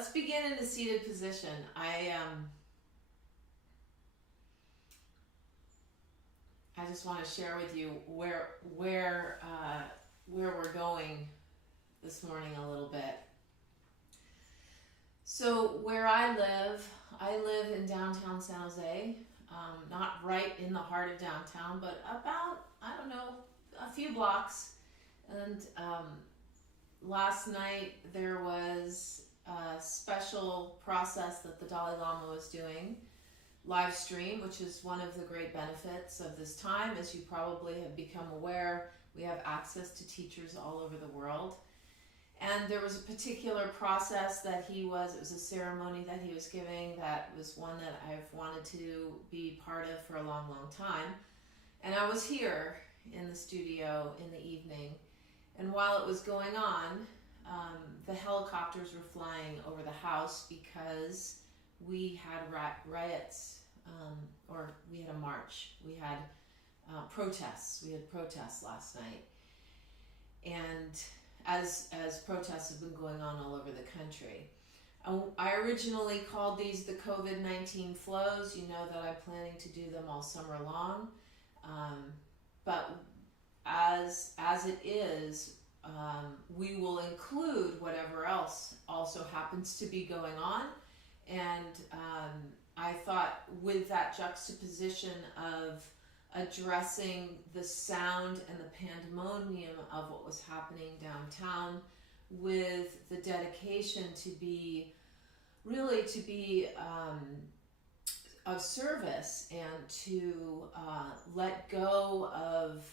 let's begin in a seated position. I just want to share with you where we're going this morning a little bit. So where I live in downtown San Jose, not right in the heart of downtown, but about, I don't know, a few blocks. And last night there was a special process that the Dalai Lama was doing, live stream, which is one of the great benefits of this time. As you probably have become aware, we have access to teachers all over the world. And there was a particular process that it was a ceremony that he was giving that was one that I've wanted to be part of for a long, long time. And I was here in the studio in the evening. And while it was going on, the helicopters were flying over the house because we had riots, or we had a march. We had protests. We had protests last night. And as protests have been going on all over the country. I originally called these the COVID-19 flows. You know that I'm planning to do them all summer long. But as it is, we will include whatever else also happens to be going on. And I thought with that juxtaposition of addressing the sound and the pandemonium of what was happening downtown with the dedication to be of service and to let go of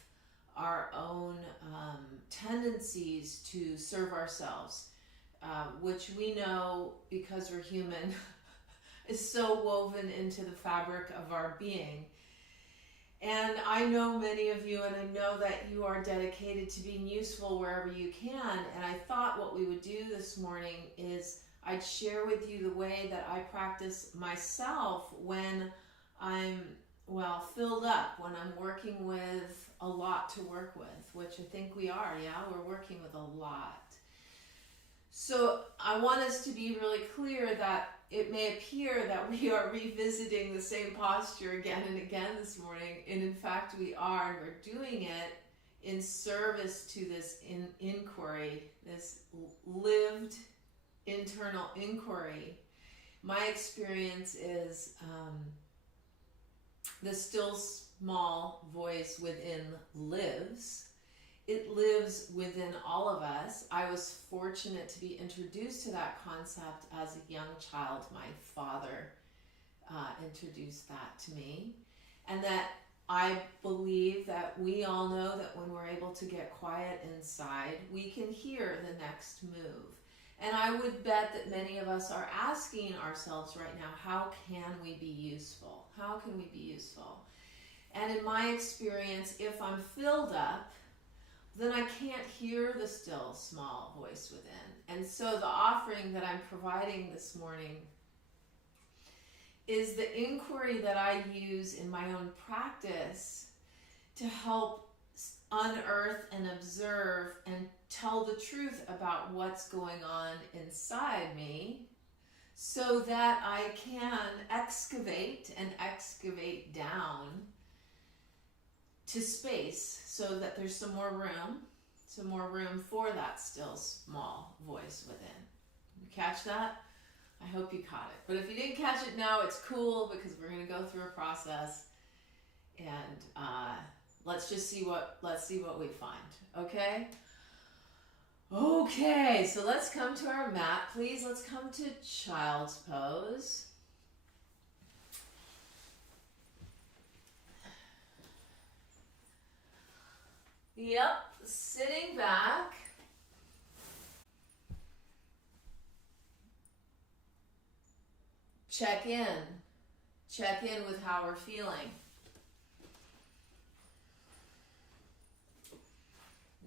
our own tendencies to serve ourselves, which we know, because we're human, is so woven into the fabric of our being. And I know many of you, and I know that you are dedicated to being useful wherever you can. And I thought what we would do this morning is I'd share with you the way that I practice myself when I'm, filled up, when I'm working with a lot to work with, which I think we are, yeah? We're working with a lot. So I want us to be really clear that it may appear that we are revisiting the same posture again and again this morning, and in fact we are, and we're doing it in service to this inquiry, this lived internal inquiry. My experience is the still small voice within lives. It lives within all of us. I was fortunate to be introduced to that concept as a young child. My father introduced that to me. And that I believe that we all know that when we're able to get quiet inside, we can hear the next move. And I would bet that many of us are asking ourselves right now, how can we be useful? How can we be useful? And in my experience, if I'm filled up, then I can't hear the still small voice within. And so the offering that I'm providing this morning is the inquiry that I use in my own practice to help unearth and observe and tell the truth about what's going on inside me, so that I can excavate down to space, so that there's some more room for that still small voice within. You catch that? I hope you caught it. But if you didn't catch it now, it's cool, because we're going to go through a process, and let's see what we find. Okay? Okay, so let's come to our mat, please. Let's come to child's pose. Yep, sitting back. Check in with how we're feeling.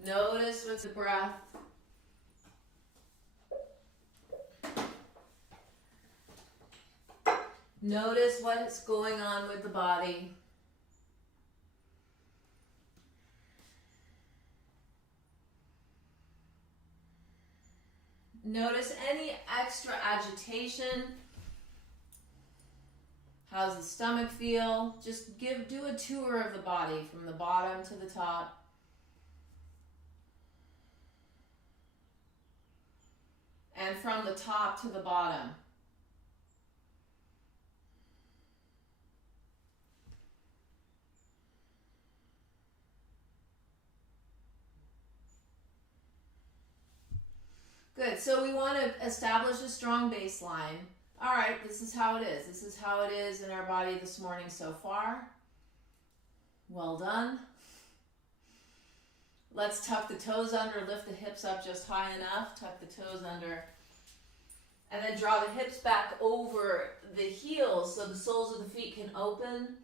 Notice with the breath. Notice what's going on with the body. Notice any extra agitation. How's the stomach feel? Just do a tour of the body from the bottom to the top. And from the top to the bottom. Good, so we want to establish a strong baseline. All right, this is how it is. This is how it is in our body this morning so far. Well done. Let's tuck the toes under, lift the hips up just high enough, tuck the toes under, and then draw the hips back over the heels so the soles of the feet can open.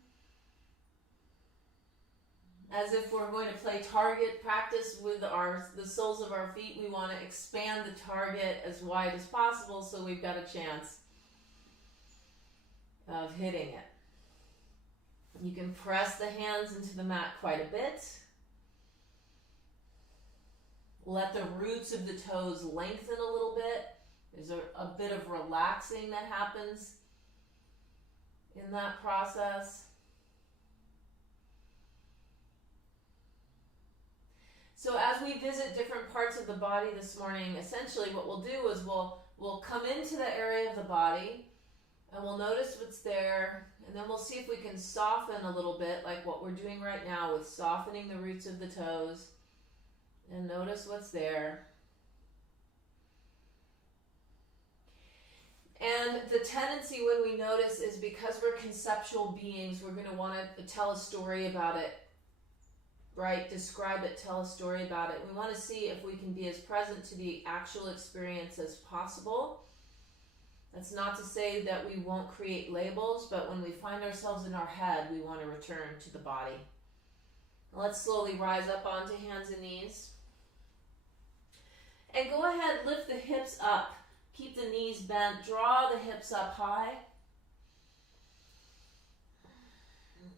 As if we're going to play target practice with the soles of our feet, we want to expand the target as wide as possible so we've got a chance of hitting it. You can press the hands into the mat quite a bit. Let the roots of the toes lengthen a little bit. There's a bit of relaxing that happens in that process. So as we visit different parts of the body this morning, essentially what we'll do is we'll come into the area of the body and we'll notice what's there, and then we'll see if we can soften a little bit, like what we're doing right now with softening the roots of the toes, and notice what's there. And the tendency when we notice is because we're conceptual beings, we're going to want to tell a story about it. Right? Describe it, tell a story about it. We want to see if we can be as present to the actual experience as possible. That's not to say that we won't create labels, but when we find ourselves in our head, we want to return to the body. Let's slowly rise up onto hands and knees. And go ahead, lift the hips up. Keep the knees bent. Draw the hips up high.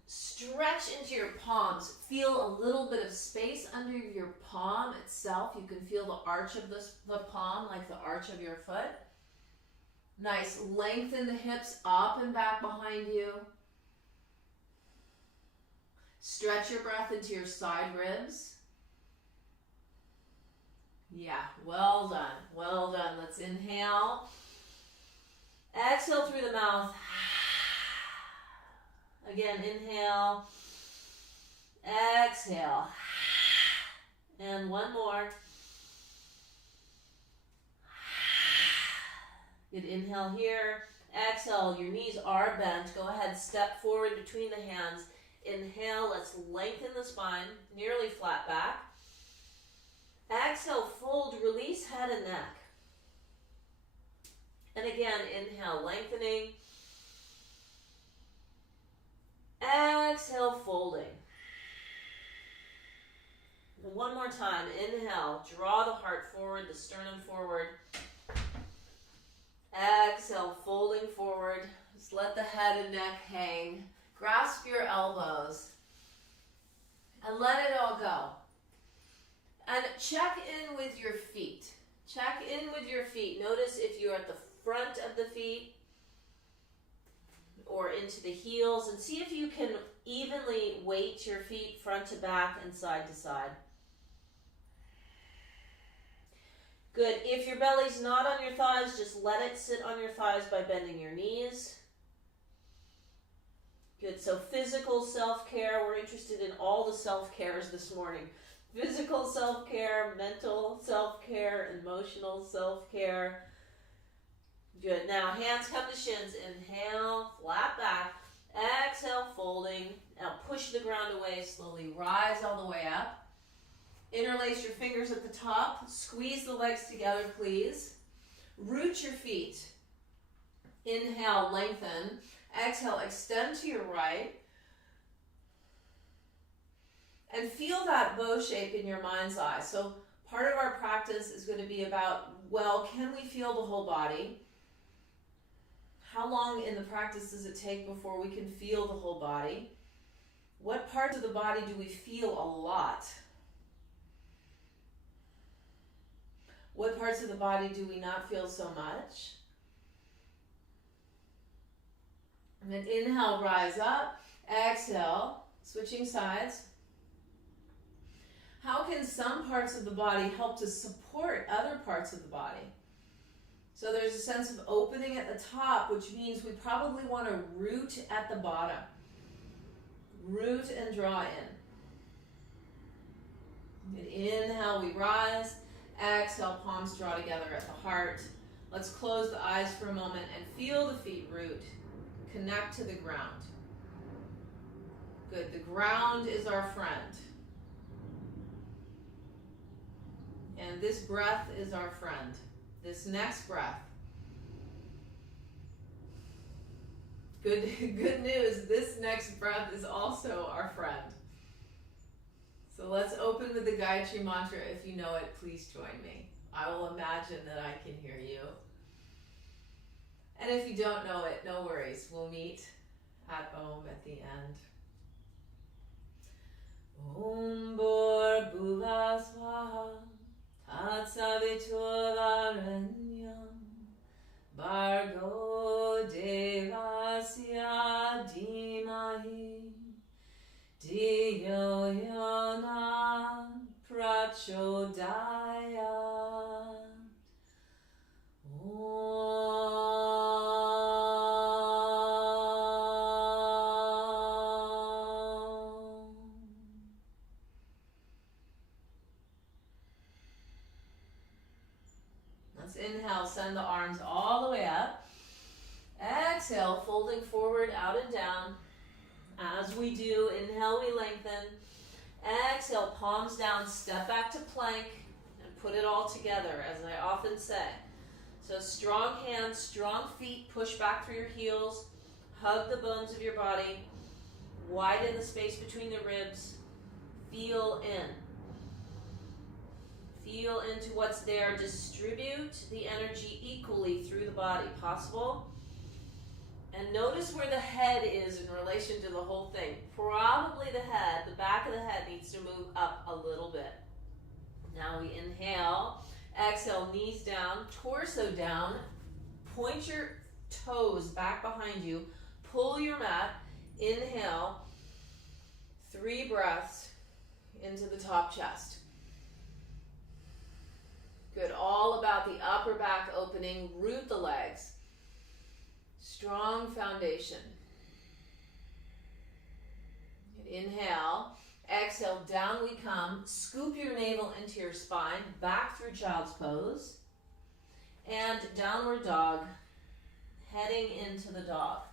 Stretch into your palms. Feel a little bit of space under your palm itself. You can feel the arch of the palm, like the arch of your foot. Nice. Lengthen the hips up and back behind you. Stretch your breath into your side ribs. Yeah, well done. Well done. Let's inhale. Exhale through the mouth. Again, inhale, exhale, and one more. Good, inhale here, exhale, your knees are bent. Go ahead, step forward between the hands. Inhale, let's lengthen the spine, nearly flat back. Exhale, fold, release head and neck. And again, inhale, lengthening. Exhale, folding. And one more time. Inhale, draw the heart forward, the sternum forward. Exhale, folding forward. Just let the head and neck hang. Grasp your elbows. And let it all go. And check in with your feet. Check in with your feet. Notice if you're at the front of the feet or into the heels, and see if you can evenly weight your feet front to back and side to side. Good. If your belly's not on your thighs, just let it sit on your thighs by bending your knees. Good. So physical self-care, we're interested in all the self-cares this morning. Physical self-care, mental self-care, emotional self-care. Good. Now, hands come to shins. Inhale, flat back. Exhale, folding. Now, push the ground away. Slowly rise all the way up. Interlace your fingers at the top. Squeeze the legs together, please. Root your feet. Inhale, lengthen. Exhale, extend to your right. And feel that bow shape in your mind's eye. So, part of our practice is going to be about, well, can we feel the whole body? How long in the practice does it take before we can feel the whole body? What parts of the body do we feel a lot? What parts of the body do we not feel so much? And then inhale, rise up. Exhale, switching sides. How can some parts of the body help to support other parts of the body? So there's a sense of opening at the top, which means we probably want to root at the bottom. Root and draw in. And inhale, we rise. Exhale, palms draw together at the heart. Let's close the eyes for a moment and feel the feet root. Connect to the ground. Good. The ground is our friend. And this breath is our friend. This next breath. Good news, this next breath is also our friend. So let's open with the Gayatri mantra. If you know it, please join me. I will imagine that I can hear you. And if you don't know it, no worries. We'll meet at Om at the end. Om Bor Bhuva Swaha Tat Saviturarenyam Bhargo Devasya Dhimahi Dhiyo Yona Prachodayat. Let's inhale, send the arms all the way up. Exhale, folding forward, out and down. As we do, inhale, we lengthen. Exhale, palms down, step back to plank, and put it all together, as I often say. So strong hands, strong feet, push back through your heels, hug the bones of your body, widen the space between the ribs, feel in. Feel into what's there, distribute the energy equally through the body, possible. And notice where the head is in relation to the whole thing. Probably the head, the back of the head needs to move up a little bit. Now we inhale, exhale, knees down, torso down, point your toes back behind you, pull your mat, inhale, 3 breaths into the top chest. Good, all about the upper back opening, root the legs. Strong foundation. Inhale, exhale, down we come. Scoop your navel into your spine, back through child's pose. And downward dog, heading into the dog.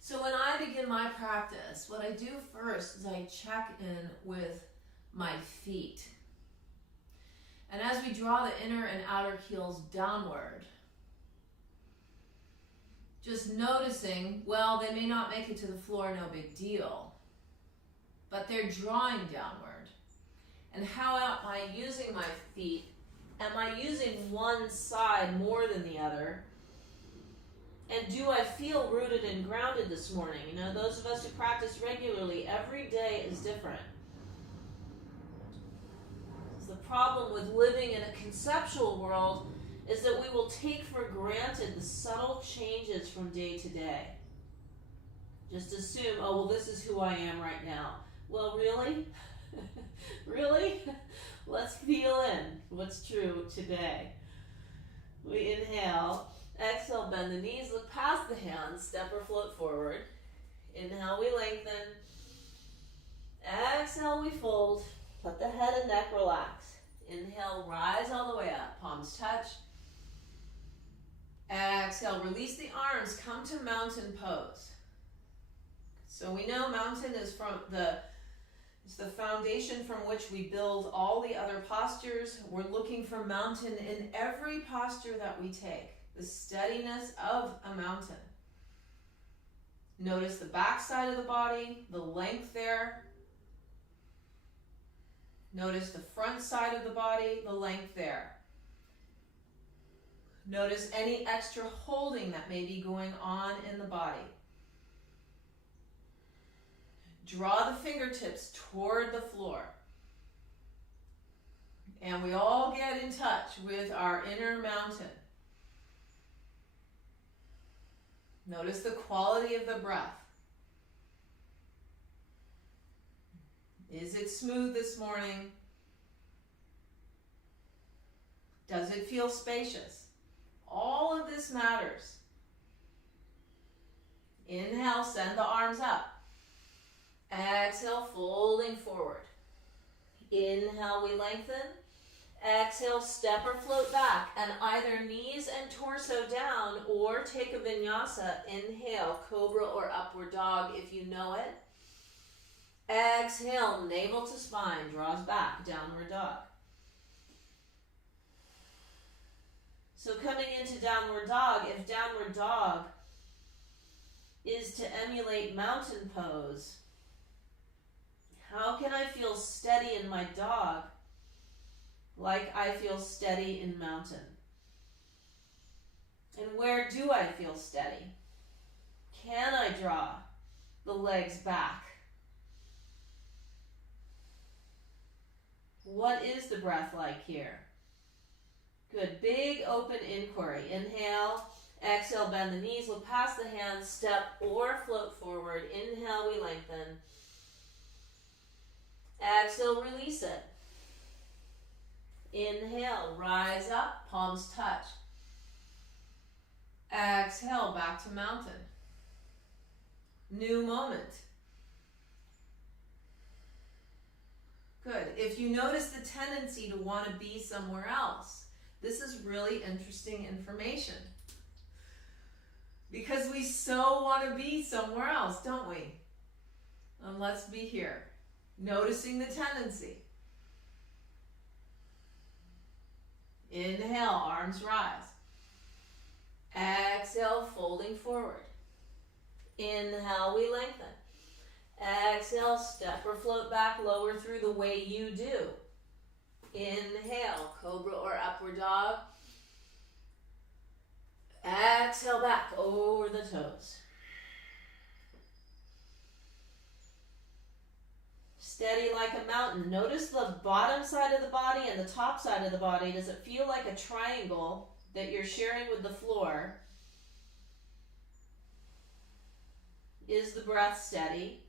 So when I begin my practice, what I do first is I check in with my feet. And as we draw the inner and outer heels downward, just noticing, well, they may not make it to the floor, no big deal, but they're drawing downward. And how am I using my feet? Am I using one side more than the other? And do I feel rooted and grounded this morning? You know, those of us who practice regularly, every day is different. The problem with living in a conceptual world is that we will take for granted the subtle changes from day to day. Just assume, oh, well, this is who I am right now. Well, really? Really? Let's feel in what's true today. We inhale, exhale, bend the knees, look past the hands, step or float forward. Inhale, we lengthen. Exhale, we fold. Let the head and neck relax. Inhale, rise all the way up, palms touch. Exhale, release the arms, come to mountain pose. So we know mountain is it's the foundation from which we build all the other postures. We're looking for mountain in every posture that we take, the steadiness of a mountain. Notice the back side of the body, the length there. Notice the front side of the body, the length there. Notice any extra holding that may be going on in the body. Draw the fingertips toward the floor. And we all get in touch with our inner mountain. Notice the quality of the breath. Is it smooth this morning? Does it feel spacious? All of this matters. Inhale, send the arms up. Exhale, folding forward. Inhale, we lengthen. Exhale, step or float back, and either knees and torso down or take a vinyasa. Inhale, cobra or upward dog if you know it. Exhale, navel to spine, draws back, downward dog. So coming into downward dog, if downward dog is to emulate mountain pose, how can I feel steady in my dog like I feel steady in mountain? And where do I feel steady? Can I draw the legs back? What is the breath like here? Good. Big open inquiry. Inhale. Exhale, bend the knees. Look past the hands. Step or float forward. Inhale, we lengthen. Exhale, release it. Inhale, rise up, palms touch. Exhale, back to mountain. New moment. Good. If you notice the tendency to want to be somewhere else, this is really interesting information. Because we so want to be somewhere else, don't we? And let's be here. Noticing the tendency. Inhale, arms rise. Exhale, folding forward. Inhale, we lengthen. Exhale, step or float back, lower through the way you do. Inhale, cobra or upward dog. Exhale, back over the toes. Steady like a mountain. Notice the bottom side of the body and the top side of the body. Does it feel like a triangle that you're sharing with the floor? Is the breath steady?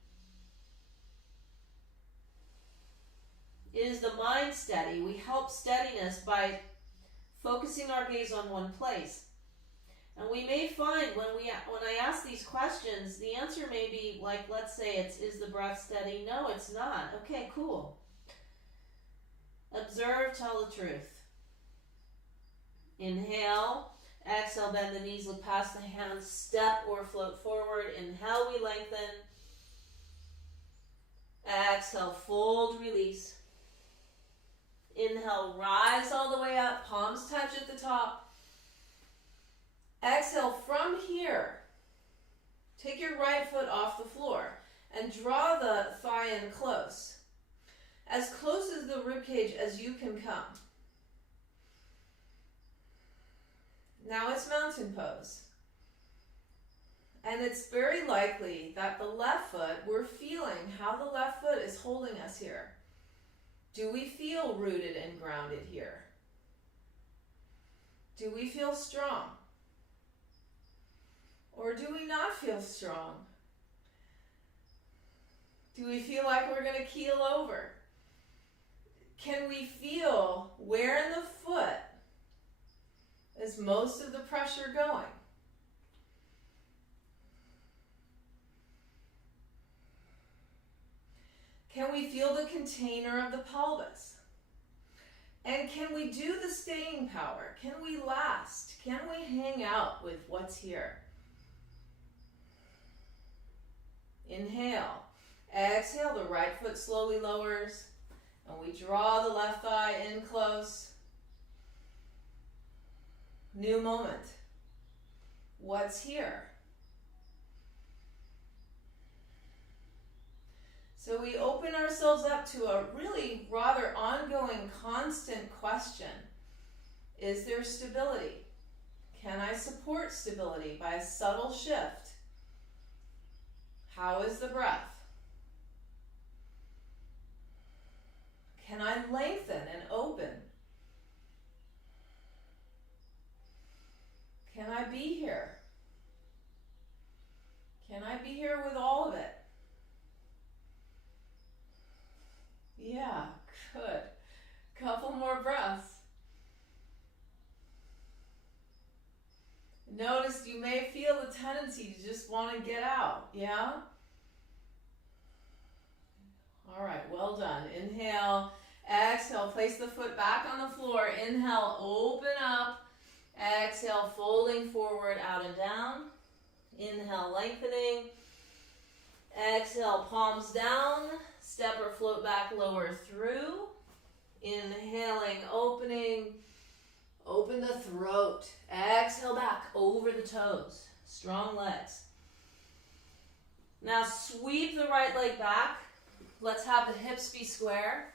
Is the mind steady? We help steadiness by focusing our gaze on one place. And we may find when I ask these questions, the answer may be like, let's say is the breath steady? No, it's not. Okay, cool. Observe, tell the truth. Inhale, exhale, bend the knees, look past the hands, step or float forward. Inhale, we lengthen. Exhale, fold, release. Inhale, rise all the way up, palms touch at the top. Exhale, from here, take your right foot off the floor and draw the thigh in close as the ribcage as you can come. Now it's mountain pose. And it's very likely that the left foot, we're feeling how the left foot is holding us here. Do we feel rooted and grounded here? Do we feel strong? Or do we not feel strong? Do we feel like we're going to keel over? Can we feel where in the foot is most of the pressure going? Can we feel the container of the pelvis? And can we do the staying power? Can we last? Can we hang out with what's here? Inhale. Exhale, the right foot slowly lowers, and we draw the left thigh in close. New moment. What's here? So we open ourselves up to a really rather ongoing, constant question. Is there stability? Can I support stability by a subtle shift? How is the breath? Can I lengthen and open? Can I be here? Can I be here with all of it? Yeah, good. Couple more breaths. Notice you may feel the tendency to just want to get out, yeah? All right, well done. Inhale, exhale, place the foot back on the floor. Inhale, open up. Exhale, folding forward, out and down. Inhale, lengthening. Exhale, palms down. Step or float back, lower through. Inhaling, opening. Open the throat. Exhale back over the toes. Strong legs. Now sweep the right leg back. Let's have the hips be square.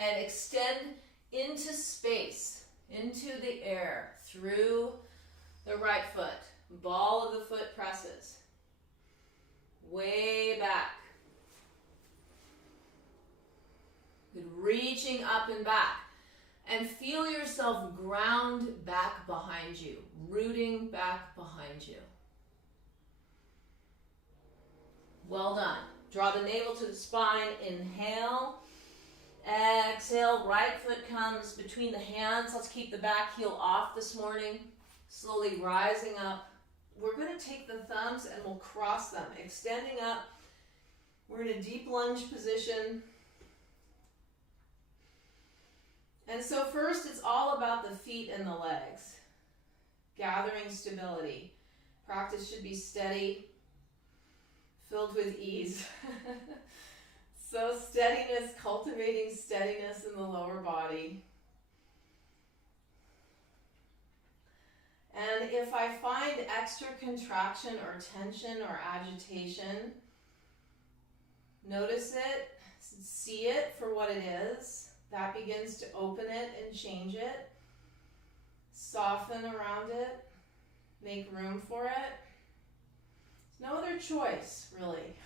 And extend into space, into the air, through the right foot. Ball of the foot presses. Way back. Good. Reaching up and back. And feel yourself ground back behind you. Rooting back behind you. Well done. Draw the navel to the spine. Inhale. Exhale. Right foot comes between the hands. Let's keep the back heel off this morning. Slowly rising up. We're going to take the thumbs and we'll cross them. Extending up. We're in a deep lunge position. And so first, it's all about the feet and the legs. Gathering stability. Practice should be steady, filled with ease. So steadiness, cultivating steadiness in the lower body. And if I find extra contraction or tension or agitation, notice it, see it for what it is. That begins to open it and change it. Soften around it. Make room for it. There's no other choice, really.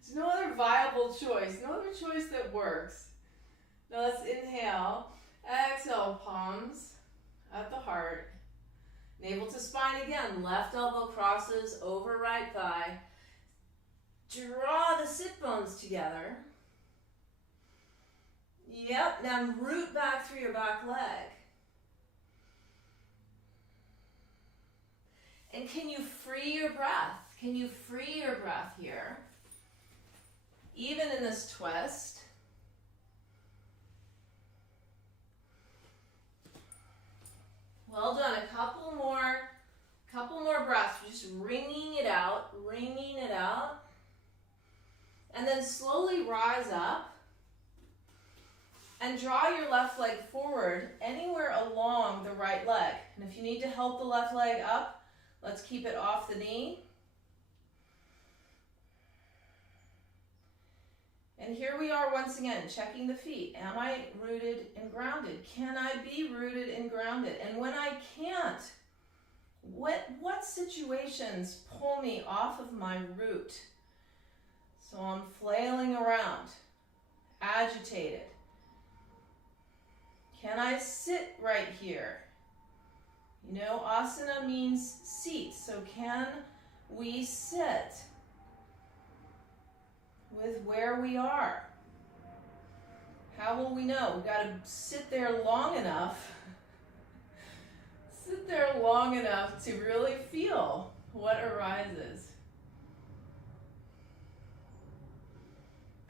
There's no other viable choice. No other choice that works. Now let's inhale. Exhale, palms at the heart. Navel to spine again. Left elbow crosses over right thigh. Draw the sit bones together. Yep, now root back through your back leg. And can you free your breath? Can you free your breath here? Even in this twist. Well done, a couple more breaths. Just wringing it out. And then slowly rise up. And draw your left leg forward anywhere along the right leg. And if you need to help the left leg up, let's keep it off the knee. And here we are once again, checking the feet. Am I rooted and grounded? Can I be rooted and grounded? And when I can't, what situations pull me off of my root? So I'm flailing around, agitated. Can I sit right here? You know, asana means seat. So can we sit with where we are? How will we know? We've got to sit there long enough. Sit there long enough to really feel what arises.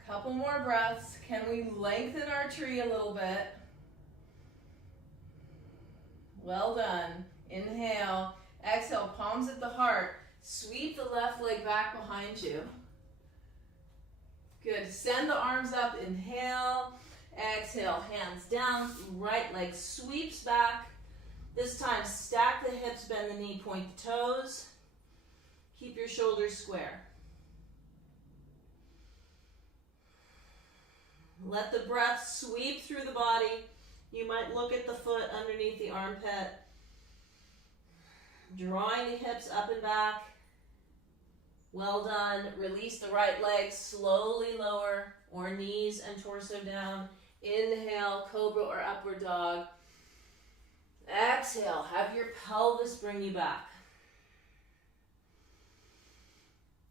Couple more breaths. Can we lengthen our tree a little bit? Well done. Inhale. Exhale. Palms at the heart. Sweep the left leg back behind you. Good. Send the arms up. Inhale. Exhale. Hands down. Right leg sweeps back. This time, stack the hips, bend the knee, point the toes. Keep your shoulders square. Let the breath sweep through the body. You might look at the foot underneath the armpit. Drawing the hips up and back. Well done. Release the right leg, slowly lower or knees and torso down. Inhale, cobra or upward dog. Exhale, have your pelvis bring you back.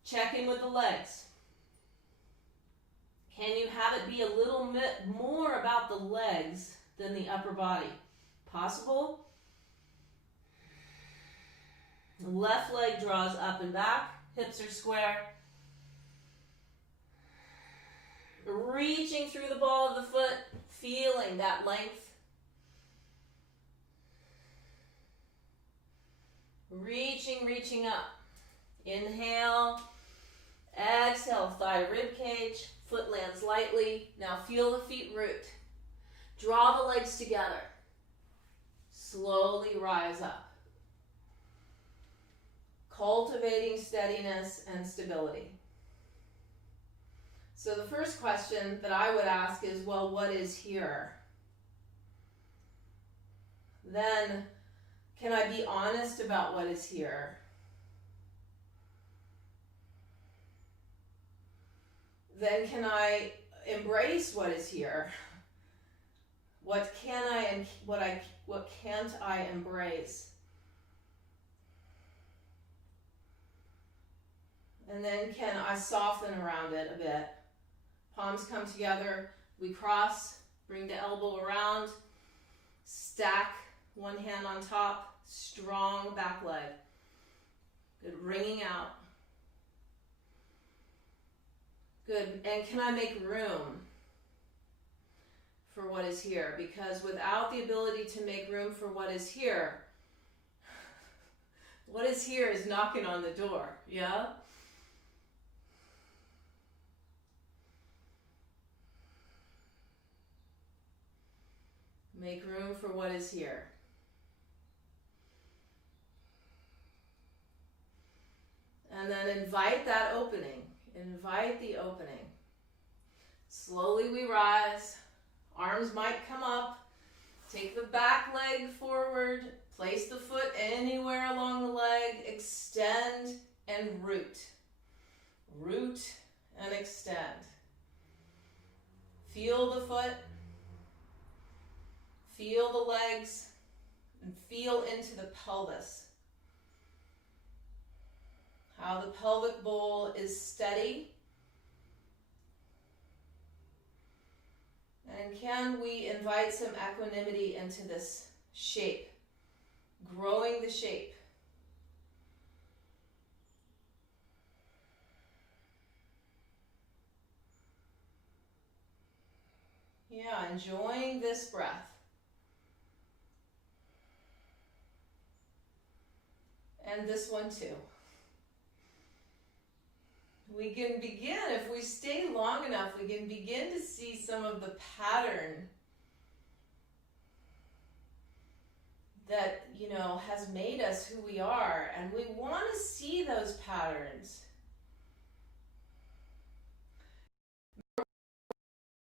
Check in with the legs. Can you have it be a little bit more about the legs than the upper body? Possible? Left leg draws up and back, hips are square. Reaching through the ball of the foot, feeling that length. Reaching up. Inhale, exhale, thigh to rib cage, foot lands lightly. Now feel the feet root. Draw the legs together. Slowly rise up. Cultivating steadiness and stability. So the first question that I would ask is, well, what is here? Then, can I be honest about what is here? Then can I embrace what is here? What can I and what can't I embrace? And then can I soften around it a bit? Palms come together, we cross, bring the elbow around, stack one hand on top, strong back leg. Good, wringing out. Good, and can I make room for what is here? Because without the ability to make room for what is here is knocking on the door, yeah? Make room for what is here. And then invite that opening. Invite the opening. Slowly we rise. Arms might come up. Take the back leg forward. Place the foot anywhere along the leg. Extend and root. Root and extend. Feel the foot. Feel the legs. And feel into the pelvis. How the pelvic bowl is steady. And can we invite some equanimity into this shape? Growing the shape. Yeah, enjoying this breath. And this one too. We can begin, if we stay long enough, we can begin to see some of the pattern that, has made us who we are. And we want to see those patterns.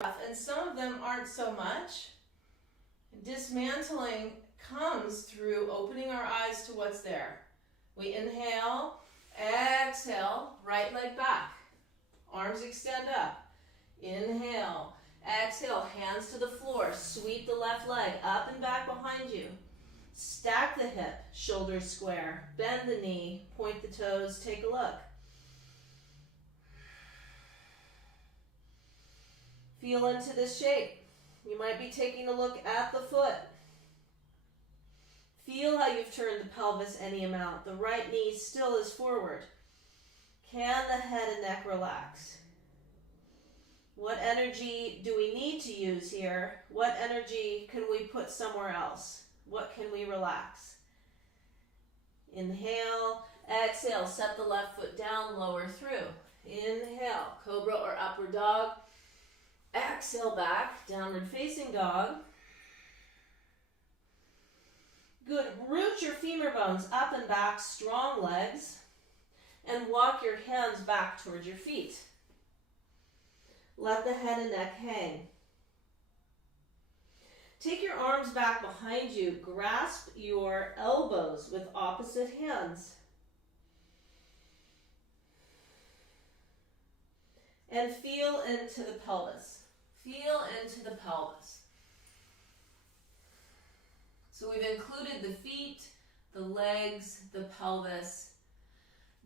And some of them aren't so much. Dismantling comes through opening our eyes to what's there. We inhale. Exhale, right leg back. Arms extend up. Inhale. Exhale, hands to the floor. Sweep the left leg up and back behind you. Stack the hip, shoulders square. Bend the knee, point the toes, take a look. Feel into this shape. You might be taking a look at the foot. Feel how you've turned the pelvis any amount. The right knee still is forward. Can the head and neck relax? What energy do we need to use here? What energy can we put somewhere else? What can we relax? Inhale, exhale, set the left foot down, lower through. Inhale, cobra or upward dog. Exhale back, downward facing dog. Good, root your femur bones up and back, strong legs, and walk your hands back towards your feet. Let the head and neck hang. Take your arms back behind you, grasp your elbows with opposite hands. and feel into the pelvis. Feel into the pelvis. So we've included the feet, the legs, the pelvis.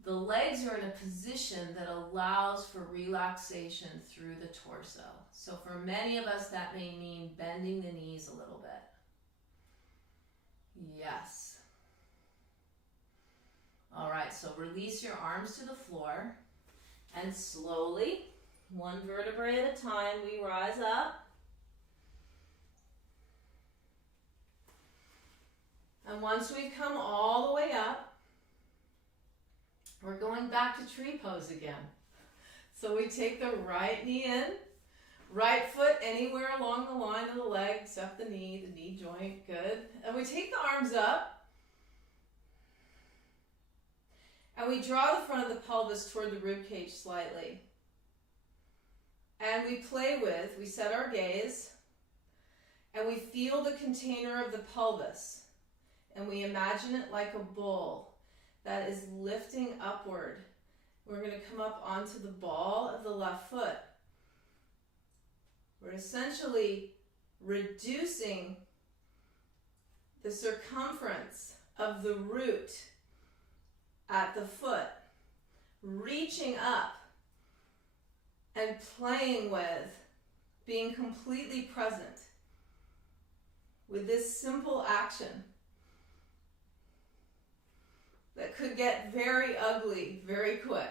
The legs are in a position that allows for relaxation through the torso. So for many of us, that may mean bending the knees a little bit. Yes. All right, so release your arms to the floor, and slowly, one vertebrae at a time, we rise up. And once we've come all the way up, we're going back to tree pose again. So we take the right knee in, right foot anywhere along the line of the leg except the knee joint, good. And we take the arms up, and we draw the front of the pelvis toward the rib cage slightly. And we set our gaze, and we feel the container of the pelvis. And we imagine it like a bowl that is lifting upward. We're going to come up onto the ball of the left foot. We're essentially reducing the circumference of the root at the foot, reaching up and playing with, being completely present with this simple action that could get very ugly very quick.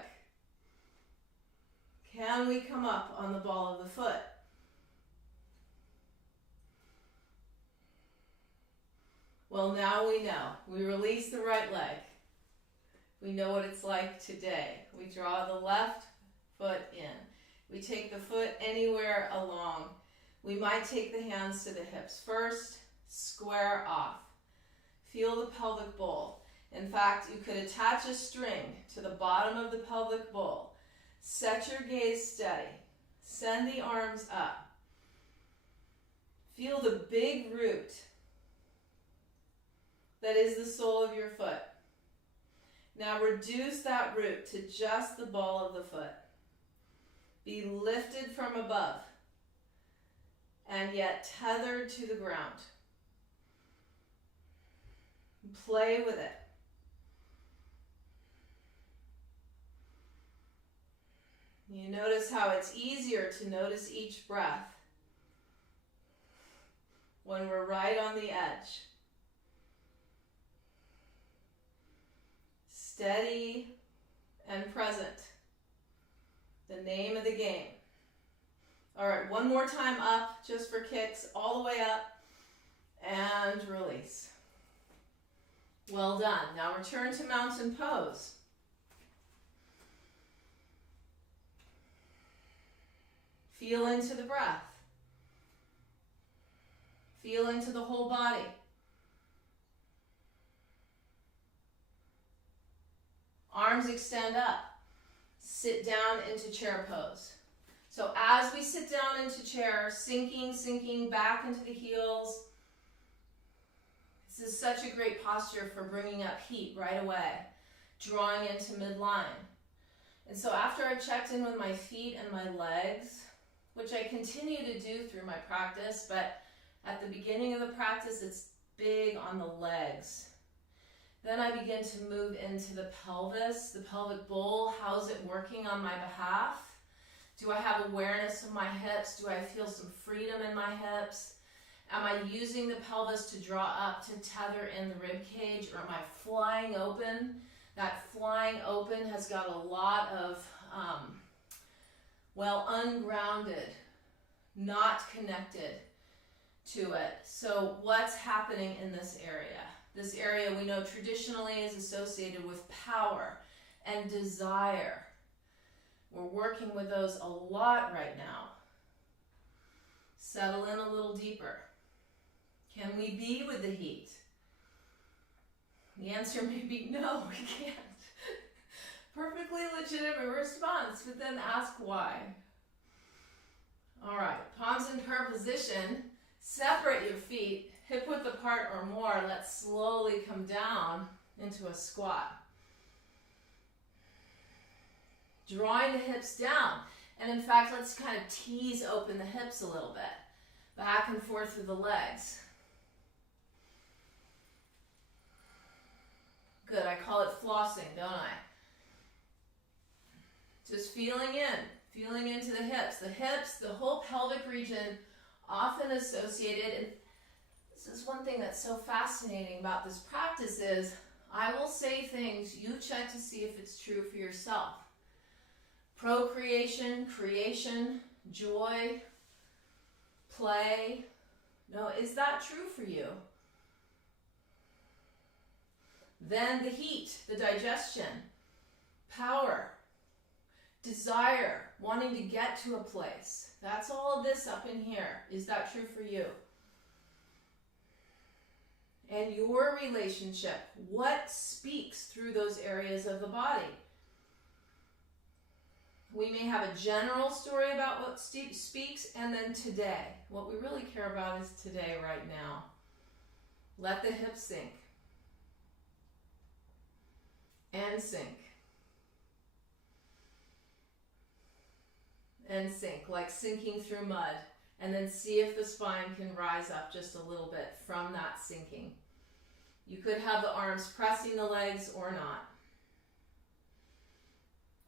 Can we come up on the ball of the foot? Well, now we know. We release the right leg. We know what it's like today. We draw the left foot in. We take the foot anywhere along. We might take the hands to the hips first, square off. Feel the pelvic bowl. In fact, you could attach a string to the bottom of the pelvic bowl. Set your gaze steady. Send the arms up. Feel the big root that is the sole of your foot. Now reduce that root to just the ball of the foot. Be lifted from above and yet tethered to the ground. Play with it. You notice how it's easier to notice each breath when we're right on the edge. Steady and present. The name of the game. All right, one more time up, just for kicks, all the way up, and release. Well done. Now return to mountain pose. Feel into the breath. Feel into the whole body. Arms extend up. Sit down into chair pose. So as we sit down into chair, sinking back into the heels. This is such a great posture for bringing up heat right away, drawing into midline. And so after I've checked in with my feet and my legs, which I continue to do through my practice, but at the beginning of the practice, it's big on the legs. Then I begin to move into the pelvis, the pelvic bowl. How's it working on my behalf? Do I have awareness of my hips? Do I feel some freedom in my hips? Am I using the pelvis to draw up, to tether in the rib cage, or am I flying open? That flying open has got a lot of, ungrounded, not connected to it. So what's happening in this area? This area we know traditionally is associated with power and desire. We're working with those a lot right now. Settle in a little deeper. Can we be with the heat? The answer may be no, we can't. Perfectly legitimate response, but then ask why. All right, palms in prayer position. Separate your feet, hip width apart or more. Let's slowly come down into a squat. Drawing the hips down. And in fact, let's kind of tease open the hips a little bit. Back and forth through the legs. Good, I call it flossing, don't I? Just feeling into the hips. The hips, the whole pelvic region, often associated, and this is one thing that's so fascinating about this practice is, I will say things, you check to see if it's true for yourself. Procreation, creation, joy, play. No, is that true for you? Then the heat, the digestion, power, desire, wanting to get to a place. That's all of this up in here. Is that true for you? And your relationship, what speaks through those areas of the body? We may have a general story about what speaks, and then today. What we really care about is today, right now. Let the hips sink. And sink. And sink, like sinking through mud. And then see if the spine can rise up just a little bit from that sinking. You could have the arms pressing the legs or not.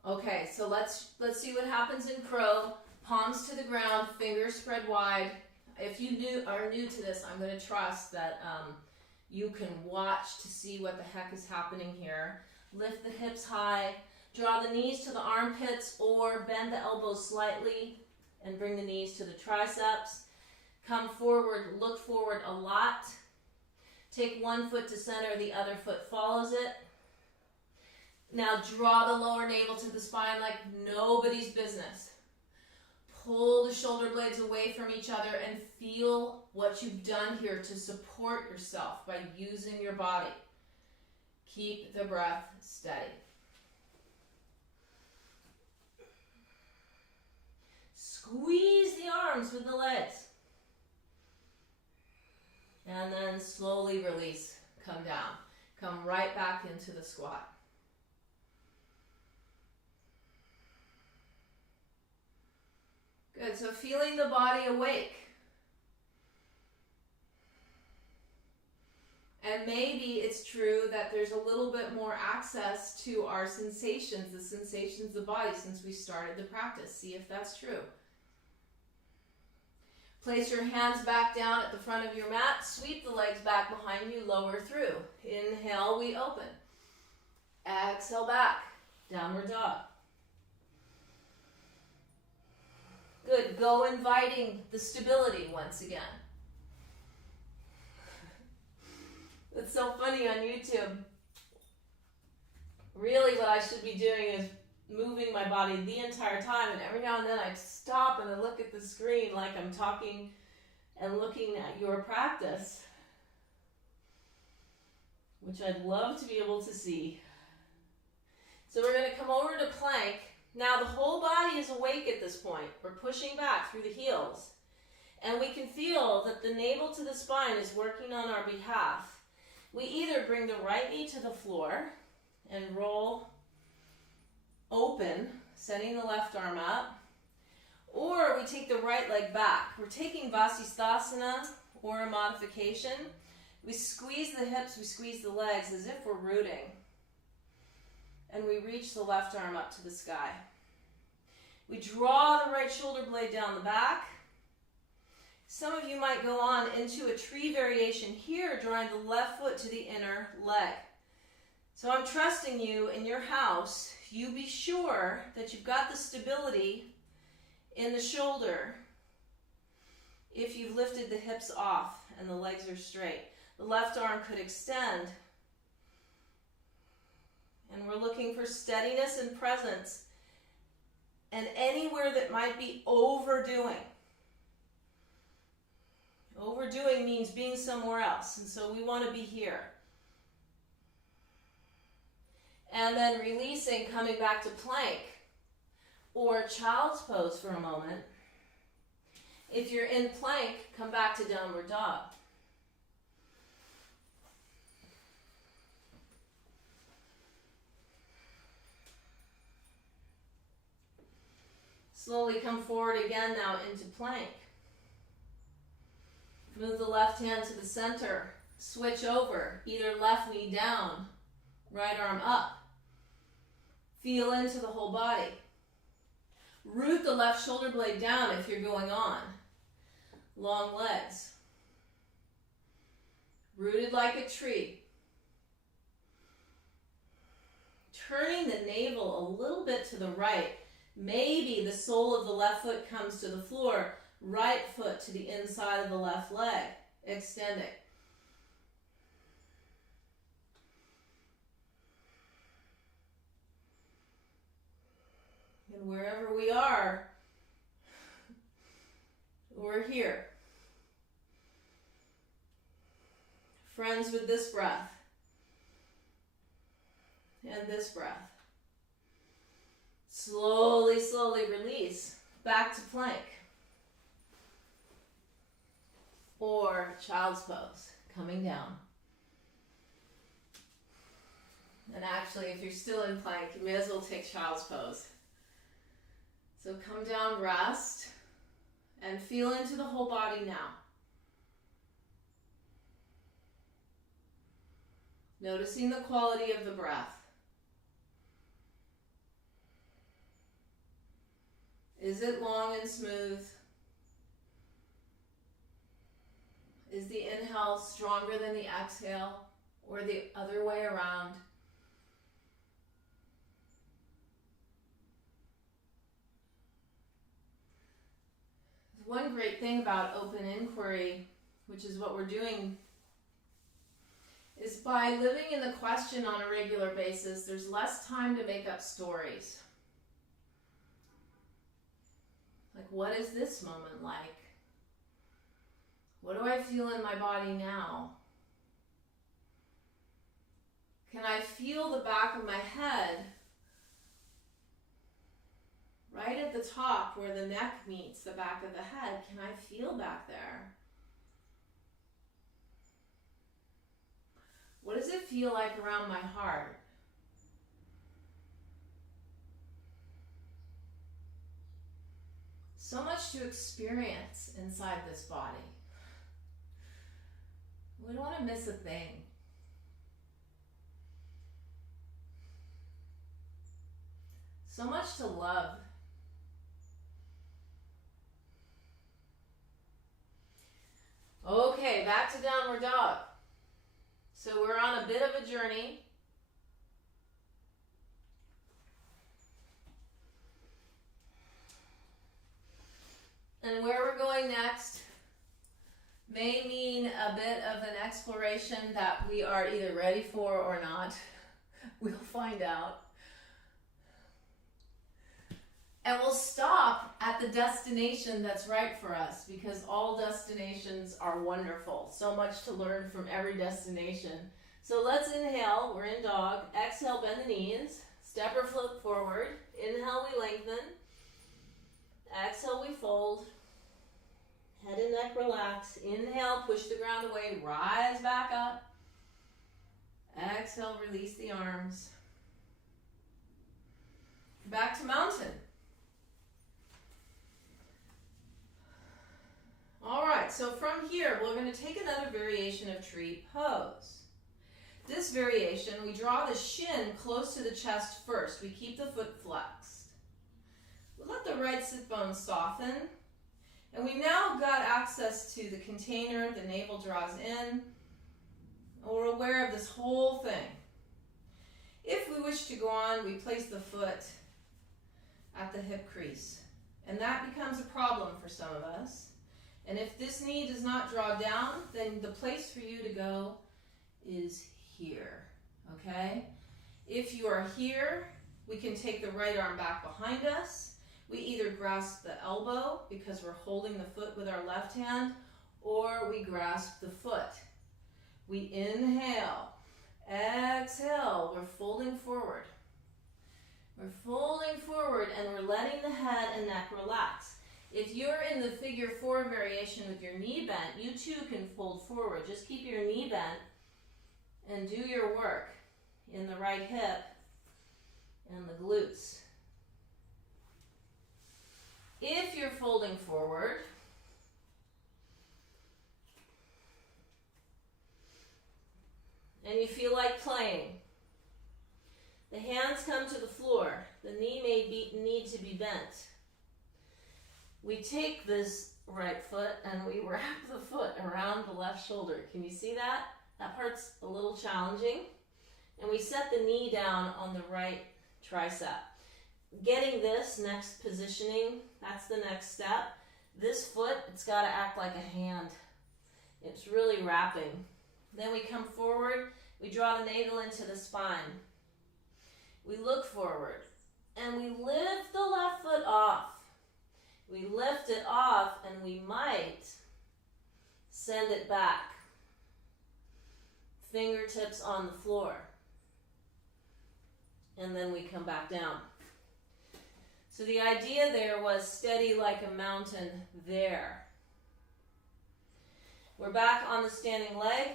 Okay, so let's see what happens in crow. Palms to the ground, fingers spread wide. If you are new to this, I'm going to trust that you can watch to see what the heck is happening here. Lift the hips high. Draw the knees to the armpits or bend the elbows slightly and bring the knees to the triceps. Come forward, look forward a lot. Take one foot to center, the other foot follows it. Now draw the lower navel to the spine like nobody's business. Pull the shoulder blades away from each other and feel what you've done here to support yourself by using your body. Keep the breath steady. Squeeze the arms with the legs. And then slowly release. Come down. Come right back into the squat. Good, so feeling the body awake. And maybe it's true that there's a little bit more access to our sensations, the sensations of the body since we started the practice. See if that's true. Place your hands back down at the front of your mat. Sweep the legs back behind you, lower through. Inhale, we open. Exhale back, downward dog. Good, go inviting the stability once again. It's so funny on YouTube. Really what I should be doing is moving my body the entire time, and every now and then I stop and I look at the screen like I'm talking and looking at your practice, which I'd love to be able to see. So we're going to come over to plank. Now the whole body is awake at this point. We're pushing back through the heels, and we can feel that the navel to the spine is working on our behalf. We either bring the right knee to the floor and roll open, setting the left arm up, or we take the right leg back. We're taking Vasisthasana or a modification. We squeeze the hips, we squeeze the legs as if we're rooting, and we reach the left arm up to the sky. We draw the right shoulder blade down the back. Some of you might go on into a tree variation here, drawing the left foot to the inner leg. So I'm trusting you in your house. You be sure that you've got the stability in the shoulder if you've lifted the hips off and the legs are straight. The left arm could extend. And we're looking for steadiness and presence. And anywhere that might be overdoing. Overdoing means being somewhere else, and so we want to be here. And then releasing, coming back to plank or child's pose for a moment. If you're in plank, come back to downward dog. Slowly come forward again now into plank. Move the left hand to the center. Switch over. Either left knee down, right arm up. Feel into the whole body. Root the left shoulder blade down if you're going on. Long legs. Rooted like a tree. Turning the navel a little bit to the right. Maybe the sole of the left foot comes to the floor. Right foot to the inside of the left leg. Extending. And wherever we are, we're here. Friends with this breath. And this breath. Slowly, slowly release. Back to plank. Or child's pose. Coming down. And actually, if you're still in plank, you may as well take child's pose. So come down, rest, and feel into the whole body now. Noticing the quality of the breath. Is it long and smooth? Is the inhale stronger than the exhale, or the other way around? One great thing about open inquiry, which is what we're doing, is by living in the question on a regular basis, there's less time to make up stories. Like, what is this moment like? What do I feel in my body now? Can I feel the back of my head right at the top where the neck meets the back of the head? Can I feel back there? What does it feel like around my heart? So much to experience inside this body. We don't want to miss a thing. So much to love. Okay, back to downward dog. So we're on a bit of a journey. And where we're going next may mean a bit of an exploration that we are either ready for or not. We'll find out. And we'll stop at the destination that's right for us, because all destinations are wonderful. So much to learn from every destination. So let's inhale, we're in dog. Exhale, bend the knees. Step or flip forward. Inhale, we lengthen. Exhale, we fold. Head and neck relax. Inhale, push the ground away, rise back up. Exhale, release the arms. Back to mountain. All right, so from here, we're going to take another variation of tree pose. This variation, we draw the shin close to the chest first. We keep the foot flexed. We let the right sit bone soften. And we now got access to the container, the navel draws in. And we're aware of this whole thing. If we wish to go on, we place the foot at the hip crease. And that becomes a problem for some of us. And if this knee does not draw down, then the place for you to go is here, okay? If you are here, we can take the right arm back behind us. We either grasp the elbow because we're holding the foot with our left hand, or we grasp the foot. We inhale, exhale, we're folding forward. We're folding forward and we're letting the head and neck relax. If you're in the figure 4 variation with your knee bent, you too can fold forward. Just keep your knee bent and do your work in the right hip and the glutes. If you're folding forward, and you feel like playing, the hands come to the floor. The knee may need to be bent. We take this right foot and we wrap the foot around the left shoulder. Can you see that? That part's a little challenging. And we set the knee down on the right tricep. Getting this next positioning, that's the next step. This foot, it's got to act like a hand. It's really wrapping. Then we come forward, we draw the navel into the spine. We look forward and we lift the left foot off. We lift it off and we might send it back. Fingertips on the floor. And then we come back down. So the idea there was steady like a mountain there. We're back on the standing leg.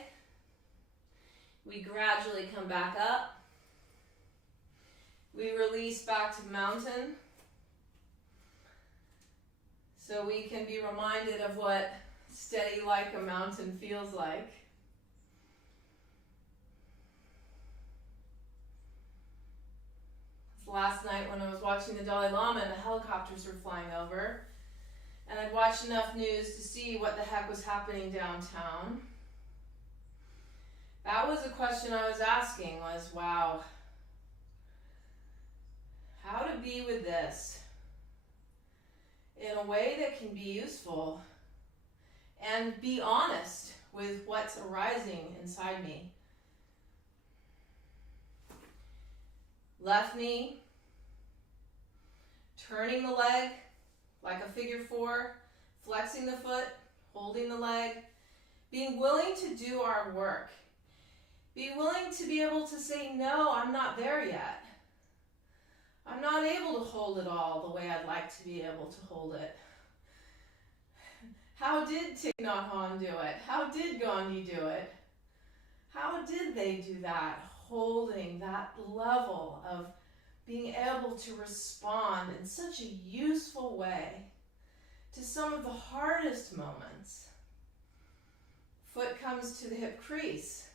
We gradually come back up. We release back to mountain. So we can be reminded of what steady like a mountain feels like. Last night when I was watching the Dalai Lama and the helicopters were flying over, and I'd watched enough news to see what the heck was happening downtown. That was the question I was asking was, wow, how to be with this in a way that can be useful and be honest with what's arising inside me. Left knee, turning the leg like a figure four, flexing the foot, holding the leg, being willing to do our work. Be willing to be able to say, no, I'm not there yet. I'm not able to hold it all the way I'd like to be able to hold it. How did Thich Nhat Hanh do it? How did Gandhi do it? How did they do that? Holding that level of being able to respond in such a useful way to some of the hardest moments. Foot comes to the hip crease,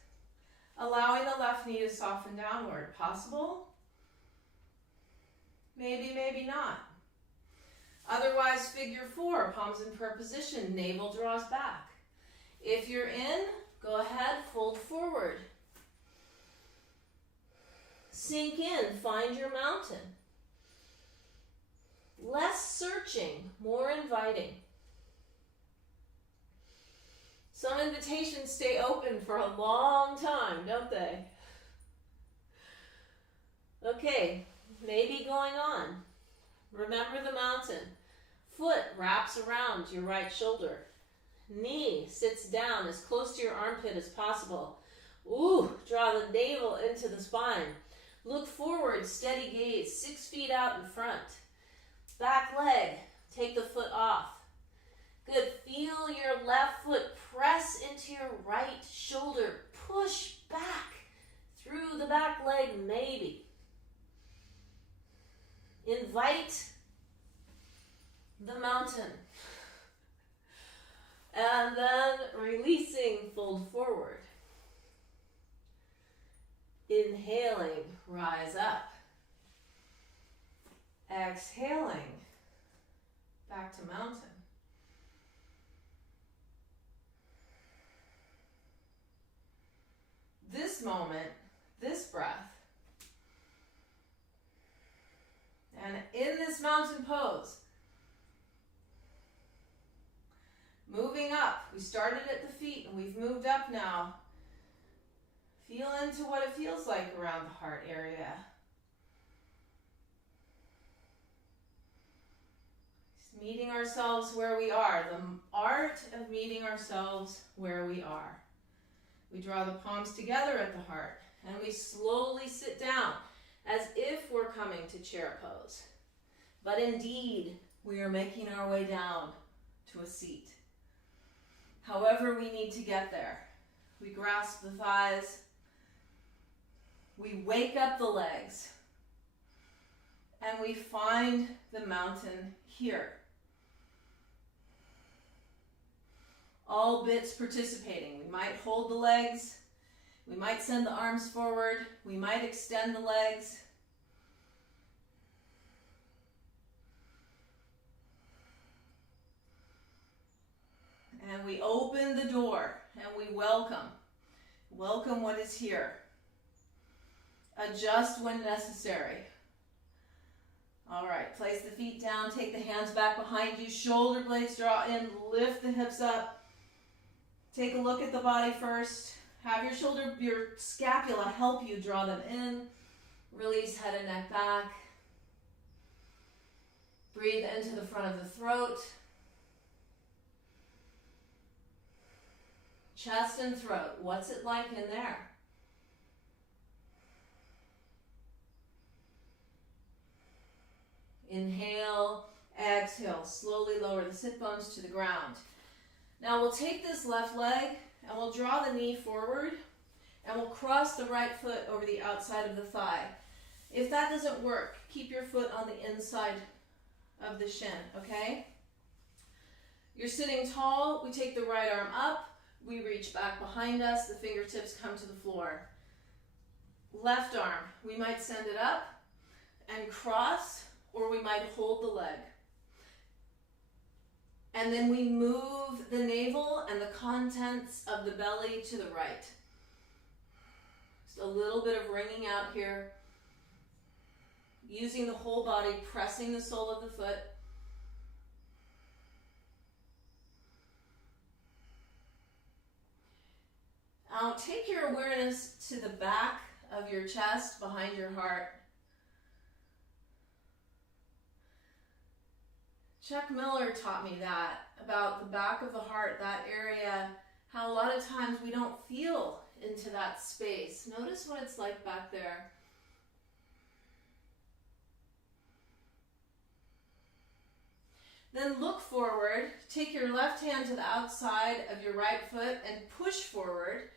allowing the left knee to soften downward. Possible? Maybe, maybe not. Otherwise, figure four, palms in prayer position, navel draws back. If you're in, go ahead, fold forward. Sink in, find your mountain. Less searching, more inviting. Some invitations stay open for a long time, don't they? Okay, maybe going on. Remember the mountain. Foot wraps around your right shoulder. Knee sits down as close to your armpit as possible. Ooh, draw the navel into the spine. Look forward, steady gaze, 6 feet out in front. Back leg, take the foot off. Good, feel your left foot press into your right shoulder. Push back through the back leg, maybe. Invite the mountain. And then releasing, fold forward. Inhaling, rise up. Exhaling, back to mountain. This moment, this breath, and in this mountain pose, moving up. We started at the feet and we've moved up now. Feel into what it feels like around the heart area. Just meeting ourselves where we are. The art of meeting ourselves where we are. We draw the palms together at the heart and we slowly sit down as if we're coming to chair pose. But indeed, we are making our way down to a seat. However we need to get there. We grasp the thighs. We wake up the legs. And we find the mountain here. All bits participating. We might hold the legs. We might send the arms forward. We might extend the legs. And we open the door and we welcome. Welcome what is here. Adjust when necessary. All right, place the feet down, take the hands back behind you, shoulder blades draw in, lift the hips up. Take a look at the body first. Have your scapula help you draw them in. Release head and neck back. Breathe into the front of the throat. Chest and throat, what's it like in there? Inhale, exhale, slowly lower the sit bones to the ground. Now we'll take this left leg and we'll draw the knee forward and we'll cross the right foot over the outside of the thigh. If that doesn't work, keep your foot on the inside of the shin, okay? You're sitting tall, we take the right arm up, we reach back behind us, the fingertips come to the floor. Left arm, we might send it up and cross, or we might hold the leg. And then we move the navel and the contents of the belly to the right. Just a little bit of ringing out here. Using the whole body, pressing the sole of the foot. Now take your awareness to the back of your chest, behind your heart. Chuck Miller taught me that, about the back of the heart, that area, how a lot of times we don't feel into that space. Notice what it's like back there. Then look forward, take your left hand to the outside of your right foot and push forward.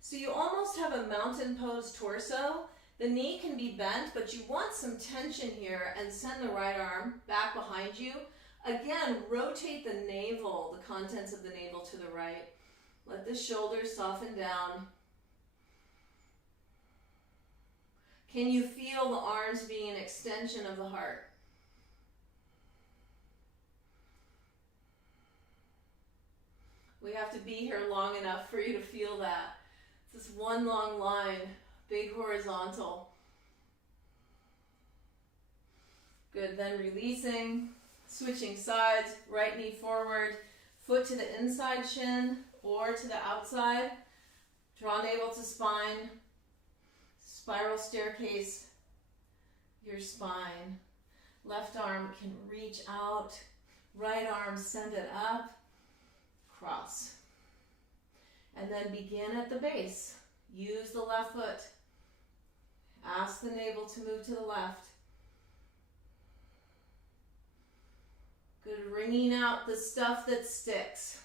So you almost have a mountain pose torso. The knee can be bent, but you want some tension here, and send the right arm back behind you. Again, rotate the navel, the contents of the navel to the right. Let the shoulders soften down. Can you feel the arms being an extension of the heart? We have to be here long enough for you to feel that. It's this one long line, big horizontal. Good, then releasing. Switching sides, right knee forward, foot to the inside shin or to the outside. Draw navel to spine, spiral staircase your spine. Left arm can reach out, right arm send it up, cross. And then begin at the base. Use the left foot. Ask the navel to move to the left. Good, wringing out the stuff that sticks.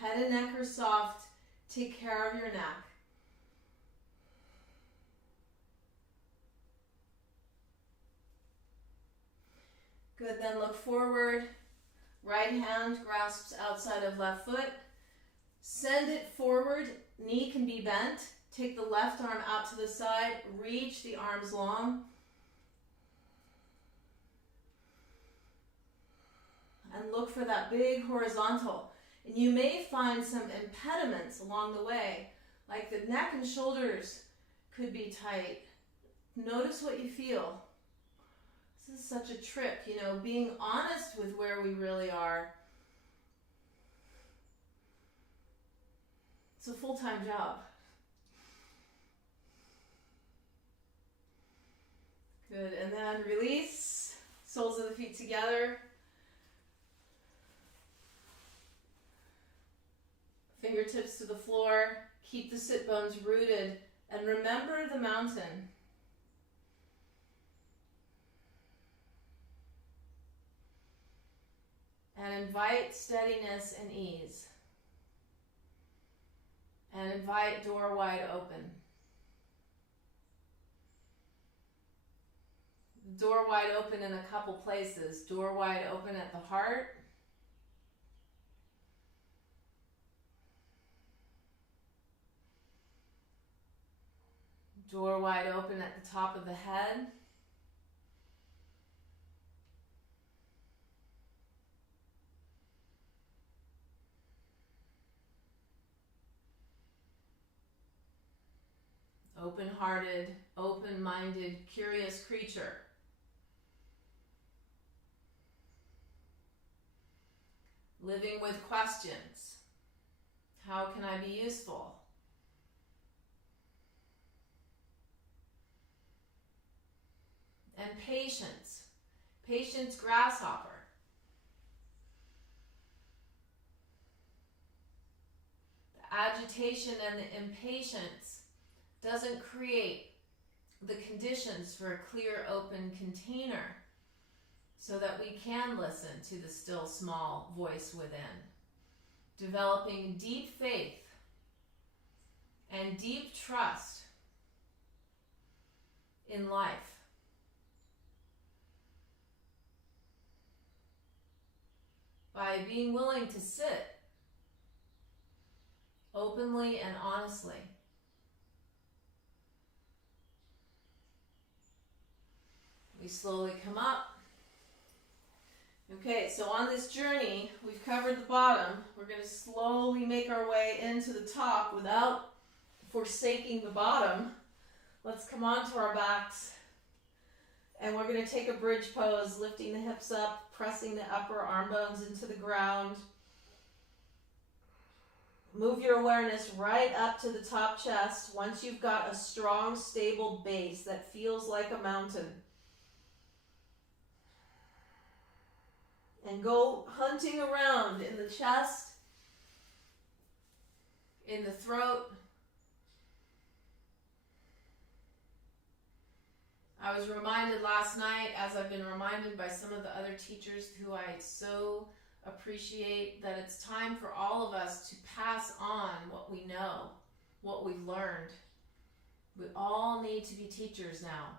Head and neck are soft. Take care of your neck. Good, then look forward. Right hand grasps outside of left foot. Send it forward. Knee can be bent. Take the left arm out to the side, reach the arms long. And look for that big horizontal. And you may find some impediments along the way, like the neck and shoulders could be tight. Notice what you feel. This is such a trick, you know, being honest with where we really are. It's a full-time job. Good, and then release, soles of the feet together. Fingertips to the floor, keep the sit bones rooted, and remember the mountain. And invite steadiness and ease. And invite door wide open. door wide open in a couple places. Door wide open at the heart. Door wide open at the top of the head. Open-hearted, open-minded, curious creature. Living with questions. How can I be useful? And patience. Patience, grasshopper. The agitation and the impatience doesn't create the conditions for a clear, open container so that we can listen to the still, small voice within. Developing deep faith and deep trust in life. By being willing to sit openly and honestly. We slowly come up. Okay, so on this journey, we've covered the bottom. We're going to slowly make our way into the top without forsaking the bottom. Let's come onto our backs. And we're going to take a bridge pose, lifting the hips up, pressing the upper arm bones into the ground. Move your awareness right up to the top chest once you've got a strong, stable base that feels like a mountain. And go hunting around in the chest, in the throat. I was reminded last night, as I've been reminded by some of the other teachers who I so appreciate, that it's time for all of us to pass on what we know, what we've learned. We all need to be teachers now.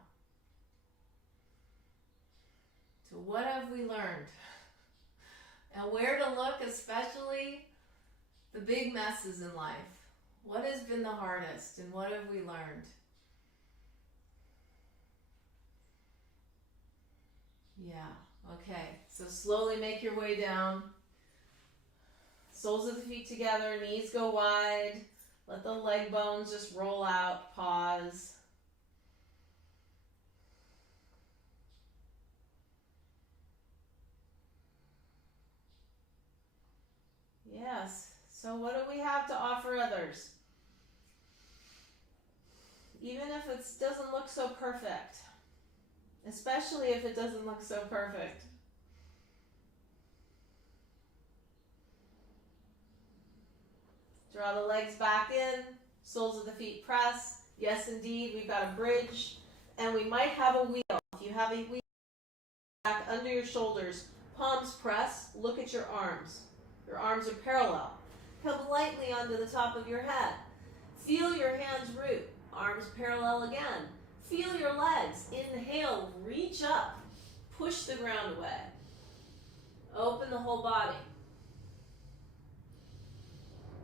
So what have we learned? And where to look, especially the big messes in life. What has been the hardest and what have we learned? Yeah, okay. So slowly make your way down. Soles of the feet together, knees go wide. Let the leg bones just roll out. Pause. Yes. So what do we have to offer others? Even if it doesn't look so perfect. Especially if it doesn't look so perfect. Draw the legs back in. Soles of the feet press. Yes, indeed, we've got a bridge. And we might have a wheel. If you have a wheel, back under your shoulders. Palms press. Look at your arms. Your arms are parallel. Come lightly onto the top of your head. Feel your hands root. Arms parallel again. Feel your legs. Inhale, reach up. Push the ground away. Open the whole body.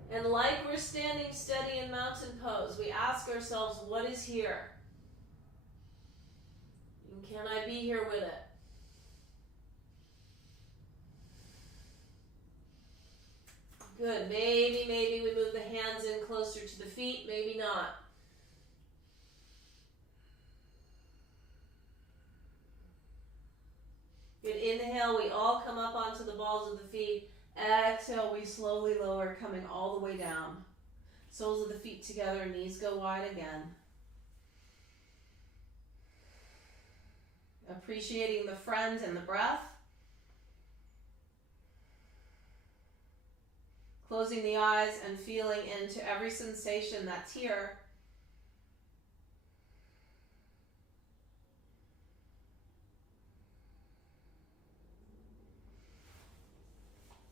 And like we're standing steady in mountain pose, we ask ourselves, what is here? And can I be here with it? Good. Maybe we move the hands in closer to the feet, maybe not. Good. Inhale, we all come up onto the balls of the feet. Exhale, we slowly lower, coming all the way down. Soles of the feet together, knees go wide again. Appreciating the friend and the breath. Closing the eyes and feeling into every sensation that's here.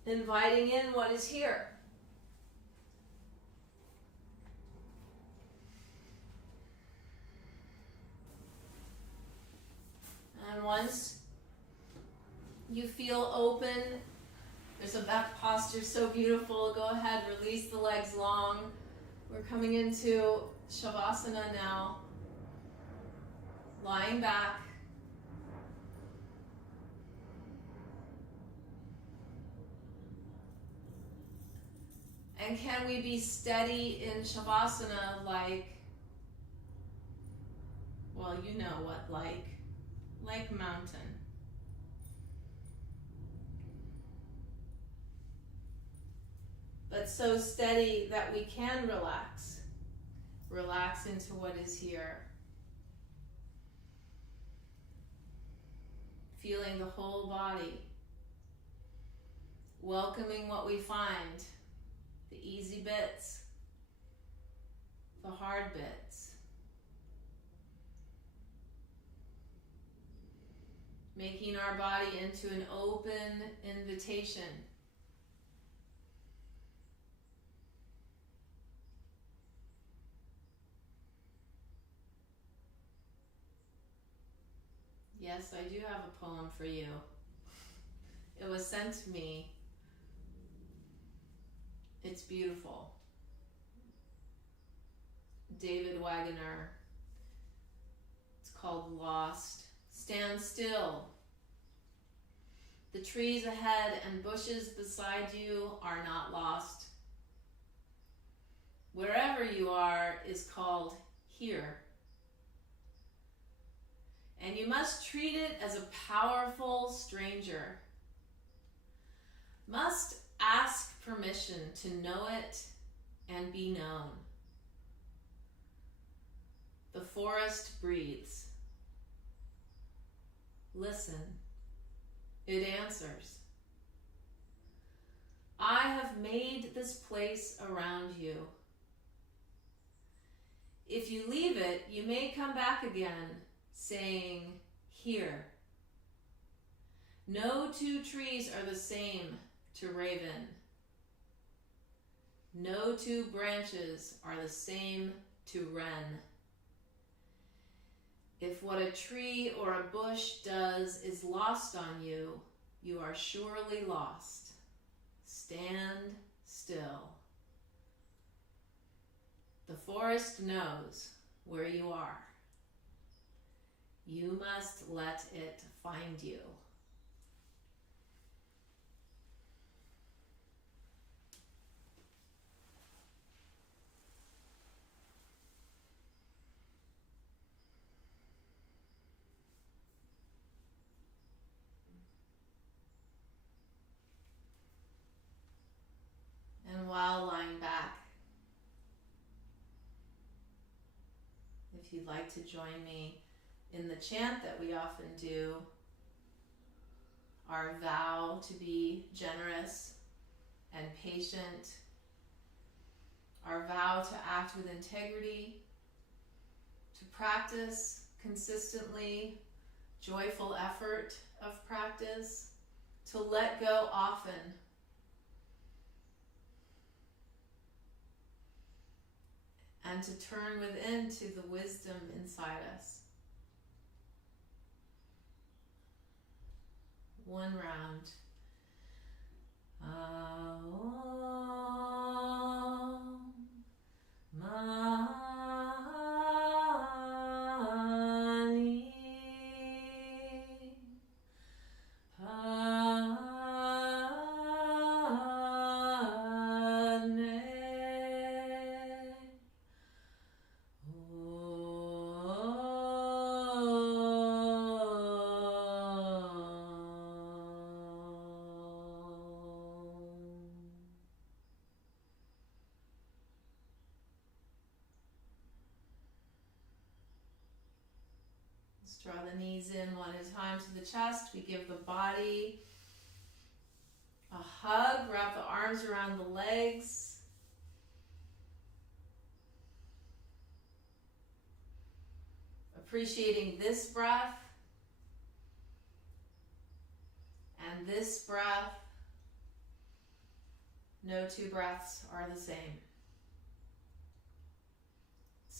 Inviting in what is here. And once you feel open, there's a back posture so beautiful. Go ahead, release the legs long. We're coming into Shavasana now. Lying back. And can we be steady in Shavasana like, well, you know what, like mountain. But so steady that we can relax. Relax into what is here. Feeling the whole body. Welcoming what we find. The easy bits. The hard bits. Making our body into an open invitation. Yes, I do have a poem for you. It was sent to me. It's beautiful. David Wagoner. It's called Lost. Stand still. The trees ahead and bushes beside you are not lost. Wherever you are is called here. And you must treat it as a powerful stranger. Must ask permission to know it and be known. The forest breathes. Listen, it answers. I have made this place around you. If you leave it, you may come back again, saying, here. No two trees are the same to Raven. No two branches are the same to Wren. If what a tree or a bush does is lost on you, you are surely lost. Stand still. The forest knows where you are. You must let it find you. And while lying back, if you'd like to join me in the chant that we often do, our vow to be generous and patient, our vow to act with integrity, to practice consistently, joyful effort of practice, to let go often, and to turn within to the wisdom inside us. One round. Draw the knees in one at a time to the chest. We give the body a hug. Wrap the arms around the legs. Appreciating this breath and this breath. No two breaths are the same.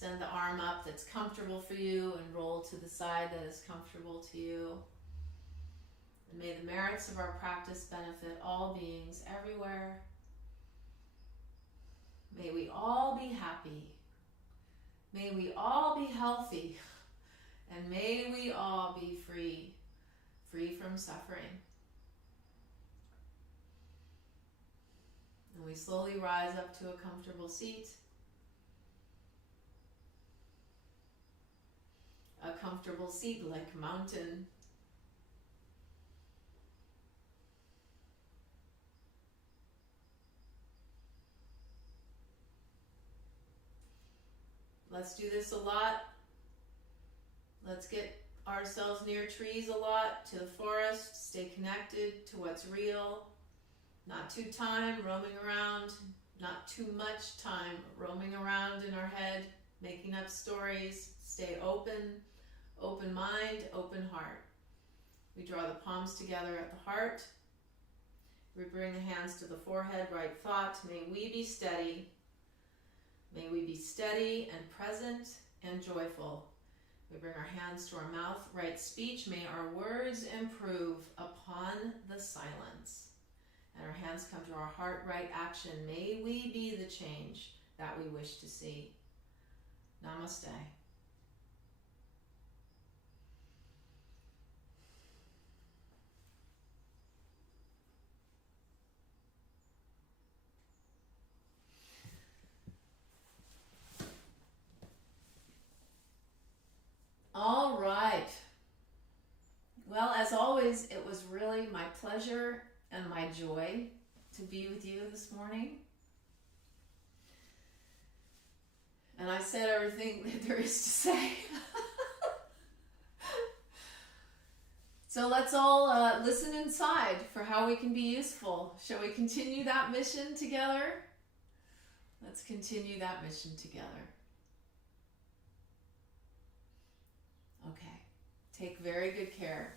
Send the arm up that's comfortable for you and roll to the side that is comfortable to you. And may the merits of our practice benefit all beings everywhere. May we all be happy. May we all be healthy. And may we all be free, free from suffering. And we slowly rise up to a comfortable seat. A comfortable seat like mountain. Let's do this a lot. Let's get ourselves near trees a lot, to the forest, stay connected to what's real. Not too time roaming around, not too much time roaming around in our head, making up stories. Stay open, open mind, open heart. We draw the palms together at the heart. We bring the hands to the forehead, right thought. May we be steady. May we be steady and present and joyful. We bring our hands to our mouth, right speech. May our words improve upon the silence. And our hands come to our heart, right action. May we be the change that we wish to see. Namaste. All right. Well, as always, it was really my pleasure and my joy to be with you this morning. And I said everything that there is to say. So let's all listen inside for how we can be useful. Shall we continue that mission together? Let's continue that mission together. Okay. Take very good care.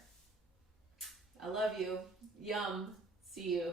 I love you. Yum. See you.